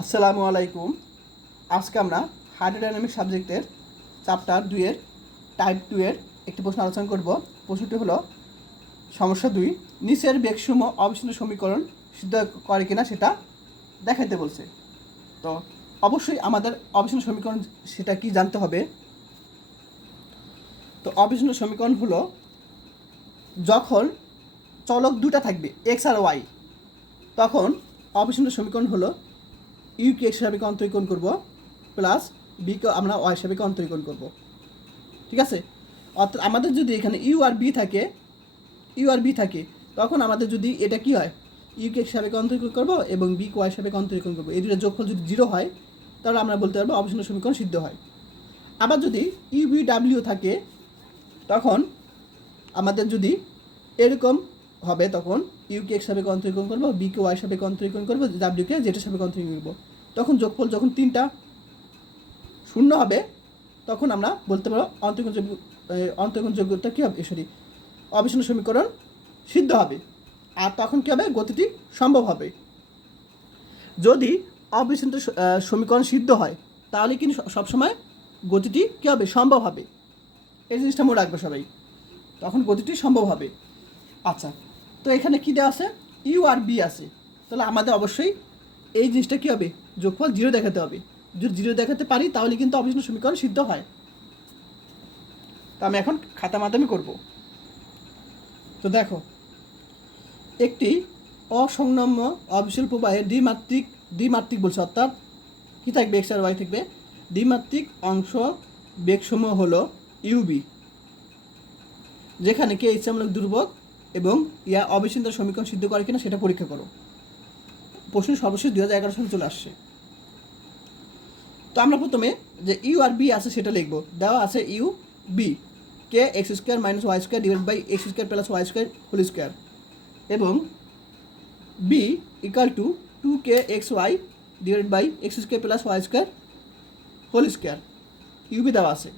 আসসালামু আলাইকুম। আজকে আমরা হাইড্রোডাইনামিক সাবজেক্টের চ্যাপ্টার 2 টাইপ 2 একটি প্রশ্ন আলোচনা করব। প্রশ্নটি হলো সমস্যা 2, নিচের বেগসমূহ অবিচ্ছিন্ন সমীকরণ সিদ্ধ করে কিনা সেটা দেখাইতে বলছে। তো অবশ্যই আমাদের অবিচ্ছিন্ন সমীকরণ সেটা কি জানতে হবে। তো অবিচ্ছিন্ন সমীকরণ হলো যখন চলক দুটা থাকবে এক্স আর ওয়াই, তখন অবিচ্ছিন্ন সমীকরণ হলো ইউকে এক্স হিসাবে অন্তরীকরণ করব প্লাস বিকে আমরা ওয়াই হিসাবে অন্তরীকরণ করব। ঠিক আছে, অর্থাৎ আমাদের যদি এখানে ইউ আর বি থাকে তখন আমাদের যদি এটা কি হয়, ইউকে এক্স হিসাবে অন্তরীকরণ করব এবং বিকে ওয়াই হিসাবে অন্তরীকরণ করব। এই দুটো যোগফল যদি 0 হয় তাহলে আমরা বলতে পারবো অবিচ্ছিন্ন সমীকরণ সিদ্ধ হয়। আবার যদি ইউ বি ডাব্লিউ থাকে তখন আমাদের যদি এরকম হবে, তখন ইউকে এক্স হিসাবে অন্তরীকরণ করবো, বিকে ওয়াই হিসাবে অন্তরীকরণ করবো, ডাব্লিউকে জেড হিসাবে অন্তরীকরণ করবো। তখন যোগফল যখন 3টা 0 হবে তখন আমরা বলতে পারবো অন্তরীকরণযোগ্যতা কী হবে, অবিচ্ছিন্ন সমীকরণ সিদ্ধ হবে। আর তখন কী হবে, গতিটি সম্ভব হবে। যদি অবিচ্ছিন্ন সমীকরণ সিদ্ধ হয় তাহলে কিন্তু সবসময় গতিটি কী হবে, সম্ভব হবে। এই জিনিসটা মনে রাখবে সবাই, তখন গতিটি সম্ভব হবে। আচ্ছা, তো এখানে কী দেওয়া আছে, ইউ আর বি আছে, তাহলে আমাদের অবশ্যই এই জিনিসটা কী হবে, যোগফল 0 দেখাতে হবে। যদি 0 দেখাতে পারি তাহলে কিন্তু অবিচ্ছিন্ন সমীকরণ সিদ্ধ হয়। তো আমি এখন খাতা মাধ্যমে করব। তো দেখো, একটি অসংলগ্ন অবিচ্ছিন্ন প্রবাহে দ্বিমাত্রিক বলছে, অর্থাৎ কী থাকবে, এক্স আর ওয়াই থাকবে। দ্বিমাত্রিক অংশ বেগসমূহ হলো ইউবি, যেখানে কে ইচ্ছামূলক দুর্ভোগ এবং ইয়া অবিচ্ছিন্ন সমীকরণ সিদ্ধ করে কিনা সেটা পরীক্ষা করো। প্রশ্ন সর্বশেষ 2011 সালে চলে আসছে। তো আমরা প্রথমে যে ইউ আর বি আছে সেটা লিখব। দেওয়া আছে u be k x square minus y square divide by x square plus y square whole square, এবং v equal to 2k x y divide by x square plus y square whole square. U v দেওয়া আছে।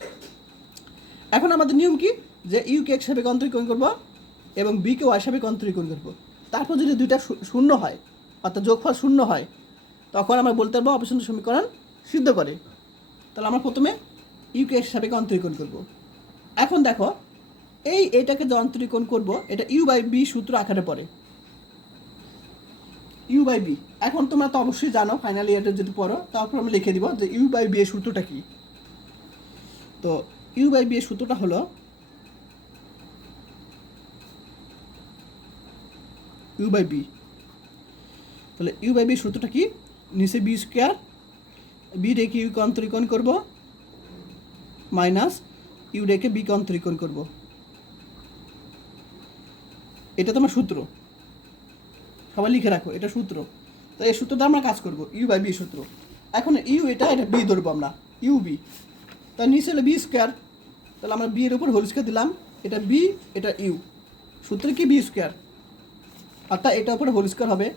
এখন আমাদের নিয়ম কি, যে UK x হিসাবে অন্তরীকরণ করবো এবং বিকে ওয়াই হিসাবে অন্তরীকরণ করবো। তারপর যদি দুইটা 0 হয়, অর্থাৎ যোগফল 0 হয়, তখন আমরা বলতে পারবো অবিচ্ছিন্ন সমীকরণ সিদ্ধ করে। তাহলে আমরা প্রথমে ইউকে এক্স হিসাবে অন্তরীকরণ করব। এখন দেখো, এইটাকে যে অন্তরীকরণ করব এটা ইউ বাই বি সূত্র আকারে পড়ে, ইউ বাই বি। এখন তোমরা তো অবশ্যই জানো, ফাইনাল ইয়ারে যদি পড়ো তারপর আমি লিখে দিব যে ইউ বাই বি এর সূত্রটা কি। তো ইউ বাই বি এর সূত্রটা হলো ইউ বাই বি। তাহলে ইউ বাই বি সূত্রটা কি, নিচে বি স্কোয়ার, বি রেখে ইউকে অন্তরীকরণ করব মাইনাস ইউ রেখে বিকে অন্তরীকরণ করব। এটা তোমার সূত্র, সবাই লিখে রাখো, এটা সূত্র। তো এই সূত্রটা আমরা কাজ করব, ইউ বাই বি সূত্র। এখন ইউ এটা বি ধরবো আমরা, ইউ বি। তার নিচে হলো বি স্কোয়ার, তাহলে আমরা বি এর উপর হোল স্কোয়ার দিলাম, এটা বি এটা ইউ, সূত্রে কি বি স্কোয়ার, অর্থাৎ এটার উপরে হোল স্কোয়ার হবে।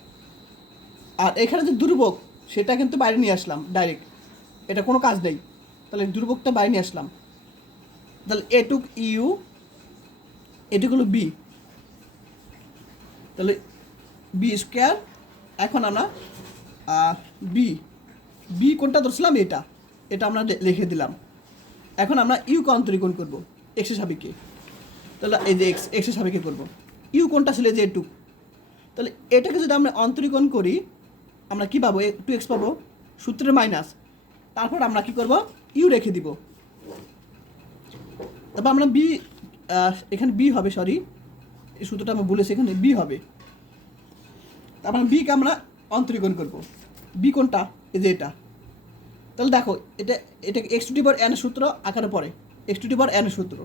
আর এখানে যে দুর্ভোগ সেটা কিন্তু বাইরে নিয়ে আসলাম ডাইরেক্ট, এটা কোনো কাজ নেই, তাহলে দুর্ভোগটা বাইরে নিয়ে আসলাম। তাহলে এটুক ইউ, এটুক হলো বি, তাহলে বি স্কোয়ার। এখন আমরা বি কোনটা ধরছিলাম, এটা আমরা লিখে দিলাম। এখন আমরা ইউকে অন্তরীকরণ করবো এক্সের সাপেক্ষে, তাহলে এই যে এক্সের সাপেক্ষে করবো। ইউ কোনটা ছিল, যে এটুক, তাহলে এটাকে যদি আমরা অন্তরীকরণ করি আমরা কি পাবো, 2x পাবো, সূত্রের মাইনাস। তারপর আমরা কি করব, ইউ রেখে দিব। তারপর আমরা বি, এখানে বি হবে, সরি এই সূত্রটা আমরা বলেছি, এখানে বি হবে। তারপর বিকে আমরা অন্তরীকরণ করব। বি কোনটা, এই যে এটা। তাহলে দেখো, এটা x to the power N এর সূত্র আকারে পড়ে, x to the power N এর সূত্র।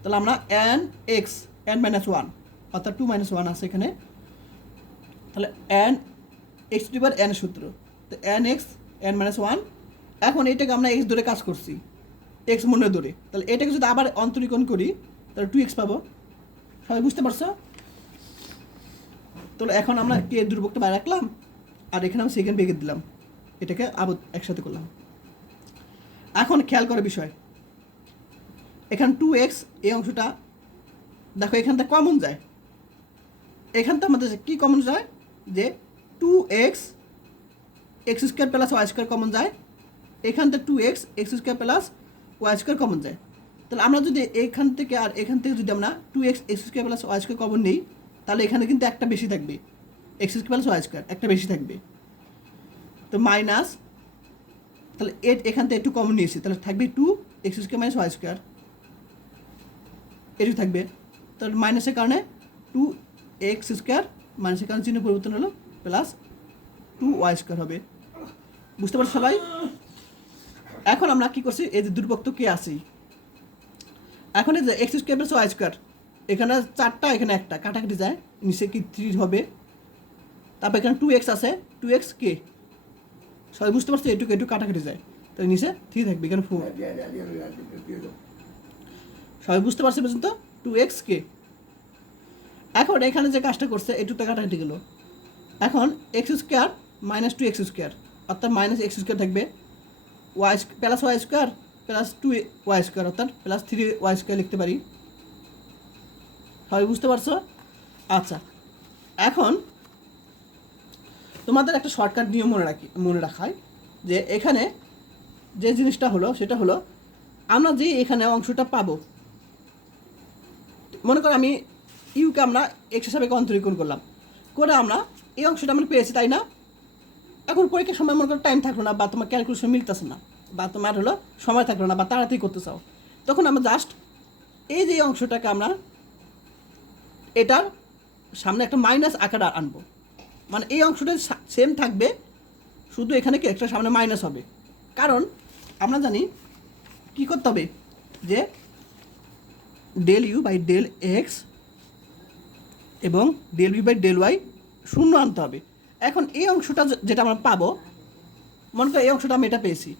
তাহলে আমরা এন এক্স এন মাইনাস 1, অর্থাৎ 2 - 1 আছে এখানে। তাহলে N x to the power N এর সূত্র, তো এন এক্স এন মাইনাস 1। এখন এটাকে আমরা এক্স ধরে কাজ করছি, এক্স মনে ধরে। তাহলে এটাকে যদি আবার অন্তরীকরণ করি তাহলে 2x পাবো। সবাই বুঝতে পারছো? তাহলে এখন আমরা কে দুর্ভোগটা বাইরে রাখলাম, আর এখানে আমি সেকেন্ড ব্রেকেট দিলাম, এটাকে আবার একসাথে করলাম। এখন খেয়াল করার বিষয়, এখানে 2x এই অংশটা দেখো এখান থেকে কমন যায়, এখান থেকে আমাদের কী কমন যায়, যে 2x x square plus y square common যায়, এখান থেকে 2x x square plus y square common যায়। তাহলে আমরা যদি এখান থেকে আর এখান থেকে যদি আমরা 2x x square plus y square common নিই, তাহলে এখানে কিন্তু একটা বেশি থাকবে, x square plus y square একটা বেশি থাকবে। তো মাইনাস, তাহলে এখান থেকে একটু কমন নিয়েছি, তাহলে থাকবে 2x square minus y square, এটুকু থাকবে। তাহলে মাইনাসের কারণে 2x স্কোয়ার, মাইনাসের কারণে চিহ্ন পরিবর্তন হলো, প্লাস 2y স্কোয়ার হবে। বুঝতে পারছো সবাই? এখন আমরা কী করছি, এই যে দুর্বক্ত কে আসি, এখন এই যে x square plus y square, এখানে 4টা এখানে একটা কাটাকাটি যায়, নিচে কি 3 হবে। তারপর এখানে 2x আছে, 2x কে সবাই বুঝতে পারছো, এটুকু একটু কাটাকাটি যায়, তো নিচে 3 থাকবে, এখানে 4। সবাই বুঝতে পারছে পর্যন্ত? 2x কে। এখন এখানে যে কাজটা করছে এটুকটা কাটাকাটি গেল, এখন x square minus 2x square, অর্থাৎ মাইনাস এক্স স্কোয়ার থাকবে, y plus y square plus 2y square, অর্থাৎ প্লাস 3y স্কোয়ার লিখতে পারি। সবাই বুঝতে পারছো? আচ্ছা, এখন তোমাদের একটা শর্টকাট নিয়ম মনে রাখায় যে এখানে যে জিনিসটা হলো সেটা হলো, আমরা যে এখানে অংশটা পাবো, মনে করো আমি ইউকে আমরা এক্স হিসাবে অন্তরীকরণ করলাম, করে আমরা এই অংশটা আমরা পেয়েছি, তাই না? এখন পরীক্ষার সময় মনে করো টাইম থাকলো না, বা তোমার ক্যালকুলেশন মিলতেছে না, বা তোমার হলো সময় থাকলো না, বা তাড়াতাড়ি করতে চাও, তখন আমরা জাস্ট এই যে অংশটাকে আমরা এটার সামনে একটা মাইনাস আকার আনবো, মানে এই অংশটা সেম থাকবে, শুধু এখানে কি একটা সামনে মাইনাস হবে। কারণ আমরা জানি কী করতে হবে, যে del u by del x এবং del v by del y শূন্য আনতে হবে। এখন এই অংশটা যেটা আমরা পাবো, মনে করো এই অংশটা আমি এটা পেয়েছি,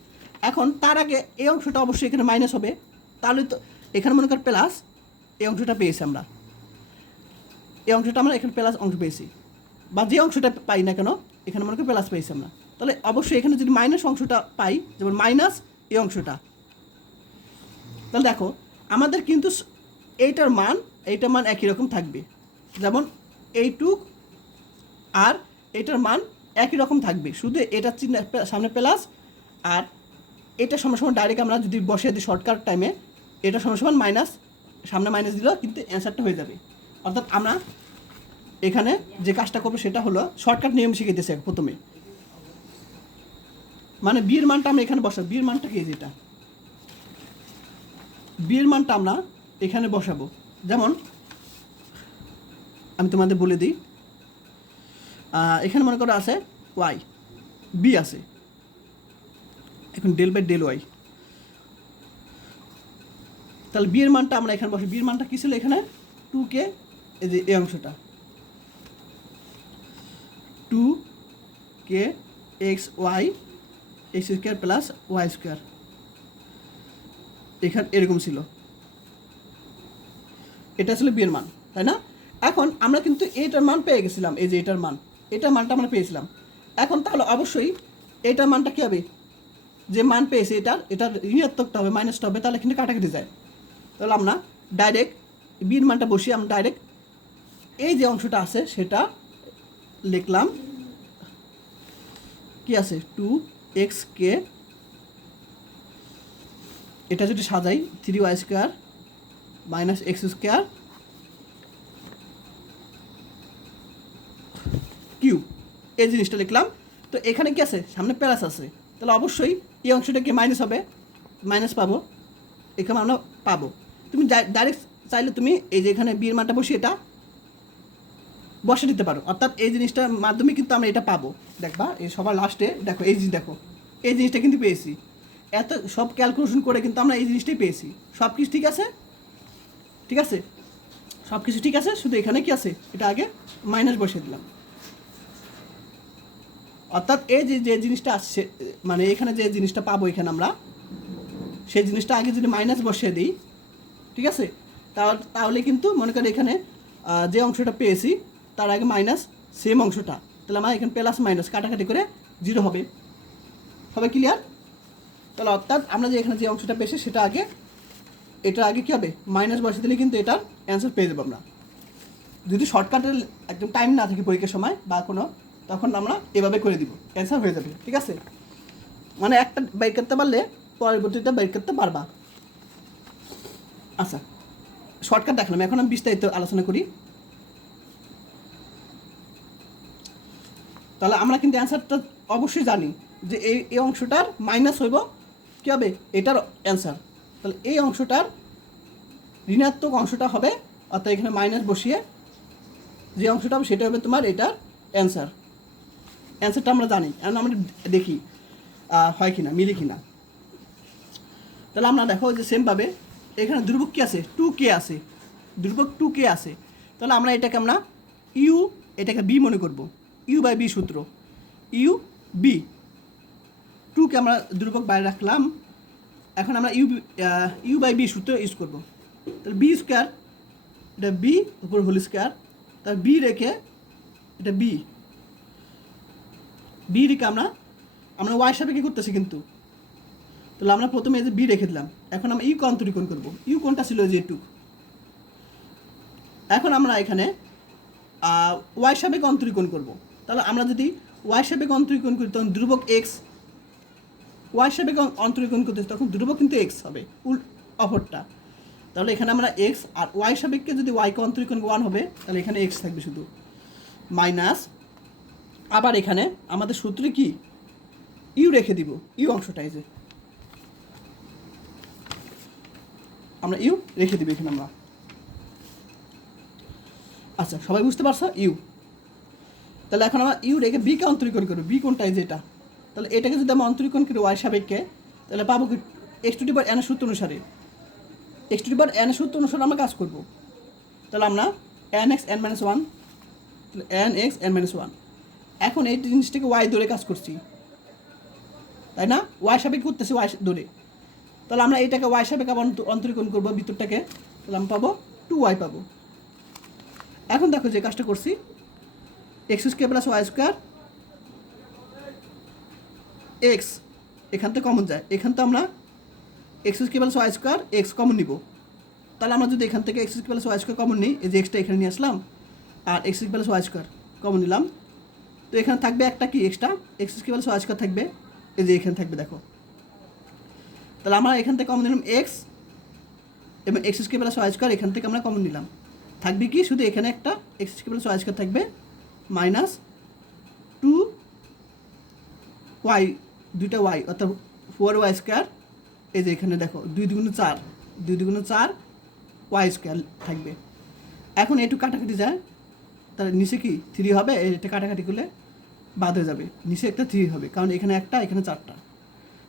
এখন তার আগে এই অংশটা অবশ্যই এখানে মাইনাস হবে, তাহলে তো এখানে মনে করো প্লাস এই অংশটা পেয়েছি আমরা, এই অংশটা আমরা এখানে প্লাস অংশ পেয়েছি, বা যে অংশটা পাই না কেন এখানে মনে করো প্লাস পেয়েছি আমরা, তাহলে অবশ্যই এখানে যদি মাইনাস অংশটা পাই, যেমন মাইনাস এই অংশটা, তাহলে দেখো আমাদের কিন্তু এইটার মান একই রকম থাকবে, যেমন এইটুক আর এটার মান একই রকম থাকবে, শুধু এটার চিহ্ন সামনে প্লাস, আর এটা সমান ডাইরেক্ট আমরা যদি বসিয়ে দিই শর্টকাট টাইমে, এটা সমান মাইনাস, সামনে মাইনাস দিলেও কিন্তু অ্যান্সারটা হয়ে যাবে। অর্থাৎ আমরা এখানে যে কাজটা করবো সেটা হলো শর্টকাট নিয়ম শিখে দিয়েছে প্রথমে, মানে বিয়ের মানটা আমরা এখানে বসাবো, বিয়ের মানটা কি, যেটা বিয়ের মানটা আমরা এখানে বসাবো। যেমন আমি তোমাদের বলে দিই, এখানে মনে করো আছে ওয়াই, বি আছে, এখন ডেল বাই ডেল ওয়াই, তাহলে বিয়ের মানটা আমরা এখানে বসে, বিয়ের মানটা কী ছিল এখানে 2কে, এই যে এই অংশটা 2k x y x square plus y square, এখানে এরকম ছিল, এটা ছিল বিয়ের মান, তাই না? এখন আমরা কিন্তু এইটার মান পেয়ে গেছিলাম, এই যে এটার মানটা আমরা পেয়েছিলাম। এখন তাহলে অবশ্যই এইটার মানটা কী হবে, যে মান পেয়েছি এটার ঋণাত্মকটা হবে, মাইনাসটা হবে, তাহলে কিন্তু কাটাকাটি যায়। তাহলে আমরা ডাইরেক্ট বিয়ের মানটা বসিয়ে আমরা ডাইরেক্ট এই যে অংশটা আছে সেটা লিখলাম, কি আছে 2xk, এটা যদি সাজাই 3y square minus x square cube, এই জিনিসটা লিখলাম। তো এখানে কি আছে, সামনে প্লাস আছে, তাহলে অবশ্যই এই অংশটা কি মাইনাস হবে, মাইনাস পাবো, এখানে আমরা পাবো। তুমি ডাইরেক্ট চাইলে তুমি এই যে এখানে বিয়ের মানটা বসিয়ে এটা বসে দিতে পারো, অর্থাৎ এই জিনিসটার মাধ্যমে কিন্তু আমরা এটা পাবো। দেখবা এই সবার লাস্টে দেখো এই জিনিসটা কিন্তু পেয়েছি, এত সব ক্যালকুলেশন করে কিন্তু আমরা এই জিনিসটাই পেয়েছি। সব কিছু ঠিক আছে, সব কিছু ঠিক আছে, শুধু এখানে কি আছে, এটা আগে মাইনাস বসিয়ে দিলাম। অর্থাৎ এই যে জিনিসটা আসছে, মানে এখানে যে জিনিসটা পাবো এখানে আমরা, সেই জিনিসটা আগে যদি মাইনাস বসিয়ে দিই, ঠিক আছে, তাহলে কিন্তু মনে করেন এখানে যে অংশটা পেয়েছি তার আগে মাইনাস সেম অংশটা, তাহলে আমার এখানে প্লাস মাইনাস কাটাকাটি করে 0 হবে। সবাই ক্লিয়ার? তাহলে অর্থাৎ আমরা যে এখানে যে অংশটা পেয়েছি সেটা আগে, এটার আগে কী হবে, মাইনাস বসিয়ে দিলে কিন্তু এটার অ্যান্সার পেয়ে যাবো আমরা। যদি শর্টকাটের একদম টাইম না থাকে পরীক্ষার সময়, বা কোনো তখন আমরা এভাবে করে দিব, অ্যান্সার হয়ে যাবে। ঠিক আছে, মানে একটা বের করতে পারলে পরবর্তীটা বের করতে পারবা। আচ্ছা, শর্টকাট দেখলাম, এখন আমি বিস্তারিত আলোচনা করি। তাহলে আমরা কিন্তু অ্যান্সারটা অবশ্যই জানি যে এই অংশটার মাইনাস হইব কী হবে, এটার অ্যান্সার। তাহলে এই অংশটার ঋণাত্মক অংশটা হবে, অর্থাৎ এখানে মাইনাস বসিয়ে যে অংশটা হবে সেটা হবে তোমার এটার অ্যান্সার। অ্যান্সারটা আমরা জানি, এখন আমরা দেখি হয় কিনা, মিলে কিনা। তাহলে আমরা দেখো যে সেমভাবে এখানে ধ্রুবক কী আছে, 2k আছে, ধ্রুবক 2k আছে। তাহলে আমরা এটাকে এটাকে বি মনে করব, u/b সূত্র, u/b, 2কে আমরা ধ্রুবক বাইরে রাখলাম। এখন আমরা u/b সূত্র ইউজ করব। তাহলে বি স্কোয়ার, এটা বি উপর হোল স্কোয়ার, তার বি রেখে এটা বি রেখে আমরা ওয়াই সাপেক্ষে করতেছি কিন্তু। তাহলে আমরা প্রথমে এই যে বি রেখে দিলাম। এখন আমরা ইউ অন্তরীকরণ করবো, ইউ কোনটা ছিল যে 2। এখন আমরা এখানে ওয়াই সাপেক্ষে অন্তরীকরণ করব। তাহলে আমরা যদি ওয়াই সাপেক্ষে অন্তরীকরণ করি তখন ধ্রুবক এক্স, ওয়াই সাপেক্ষে অন্তরীকরণ করতেছি তখন ধ্রুবক কিন্তু এক্স হবে অপরটা। তাহলে এখানে আমরা এক্স আর ওয়াই সাপেক্ষে যদি ওয়াইকে অন্তরীকরণ 1 হবে, তাহলে এখানে এক্স থাকবে শুধু, মাইনাস। আবার এখানে আমাদের সূত্রে কি ইউ রেখে দিব, ইউ অংশটা এই যে আমরা ইউ রেখে দিব এখানে আমরা। আচ্ছা, সবাই বুঝতে পারছো ইউ? তাহলে এখন আমরা ইউ রেখে বিকে অন্তরীকরণ করবো, বি কোনটা এই যেটা। তাহলে এটাকে যদি আমরা অন্তরীকরণ করি ওয়াই সাপেক্ষে, তাহলে পাবো কি x⁴n এর সূত্র অনুসারে, x⁴n এর সূত্র অনুসারে আমরা কাজ করব। তাহলে আমরা nx(n-1), nx(n-1). এখন এই জিনিসটাকে ওয়াই ধরে কাজ করছি, তাই না? ওয়াই সাপেক্ষে করতেছি, ওয়াই ধরে। তাহলে আমরা এটাকে ওয়াই সাপেক্ষে অন্তরীকরণ করবো ভিতরটাকে, তাহলে আমরা পাবো 2y পাবো। এখন দেখো যে কাজটা করছি, x² + y² x এখান থেকে কমন যায়, এখান থেকে আমরা x² + y² x কমন নিব। তাহলে আমরা যদি এখান থেকে x² + y² কমন নিই, এই যে এক্সটা এখানে নিয়ে আসলাম আর x² + y² কমন নিলাম, তো এখানে থাকবে একটা কি এক্সট্রা, x² + y² থাকবে, এই যে এখানে থাকবে দেখো। তাহলে আমরা এখান থেকে কমন নিলাম x এবং x² + y² এখান থেকে আমরা কমন নিলাম, থাকবে কি শুধু এখানে একটা x² + y² থাকবে মাইনাস 2y, দুইটা y অর্থাৎ 4y²। এই যে এখানে দেখো 2 × 4, 2 × 4 y² থাকবে। এখন একটু কাটাকাটি যায়, তাহলে নিচে কি 3 হবে, এটা কাটাকাটি করলে বাদ হয়ে যাবে, নিচে একটা 3 হবে, কারণ এখানে একটা এখানে 4টা।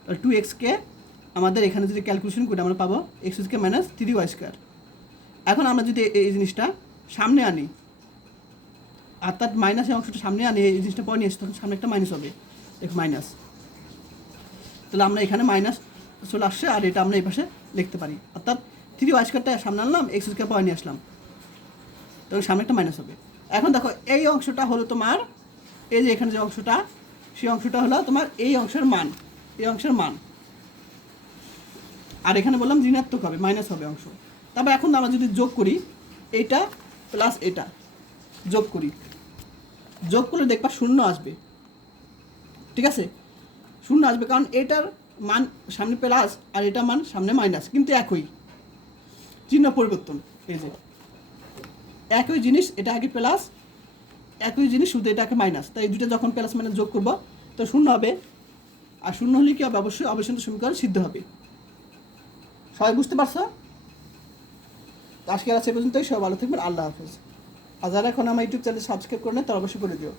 তাহলে 2x আমাদের এখানে যদি ক্যালকুলেশন করি আমরা পাবো x² - 3y²। এখন আমরা যদি এই জিনিসটা সামনে আনি, অর্থাৎ মাইনাসের অংশটা সামনে আনি, এই জিনিসটা পরে নিয়ে আসি, তখন সামনে একটা মাইনাস হবে, দেখো মাইনাস। তাহলে আমরা এখানে মাইনাস চলে আসছে, আর এটা আমরা এই পাশে লিখতে পারি, অর্থাৎ 3y² সামনে আনলাম, x² পরে নিয়ে আসলাম, তখন সামনে একটা মাইনাস হবে। এখন দেখো এই অংশটা হলো তোমার, এই যে এখানে যে অংশটা, সেই অংশটা হলো তোমার এই অংশের মান, এই অংশের মান। আর এখানে বললাম ঋণাত্মক হবে, মাইনাস হবে অংশ। তারপর এখন আমরা যদি যোগ করি, এইটা প্লাস এটা যোগ করি, যোগ করলে দেখবা 0 আসবে। ঠিক আছে, 0 আসবে, কারণ এটার মান সামনে প্লাস আর এটার মান সামনে মাইনাস, কিন্তু একই চিহ্ন পরিবর্তন, এই যে একই জিনিস, এটা আগে প্লাস, একই জিনিস শুধু এটাকে মাইনাস। তাই এই দুটো যখন প্লাস মাইনাস যোগ করবো তো 0 হবে, আর 0 হলে কি হবে, অবশ্যই অবশ্যই সমীকরণ সিদ্ধ হবে। সবাই বুঝতে পারছো? আজকে আর সে পর্যন্তই, সবাই ভালো থাকবেন, আল্লাহ হাফেজ। আর যারা এখন আমার ইউটিউব চ্যানেল সাবস্ক্রাইব করে নেয় তারা অবশ্যই করে দিও।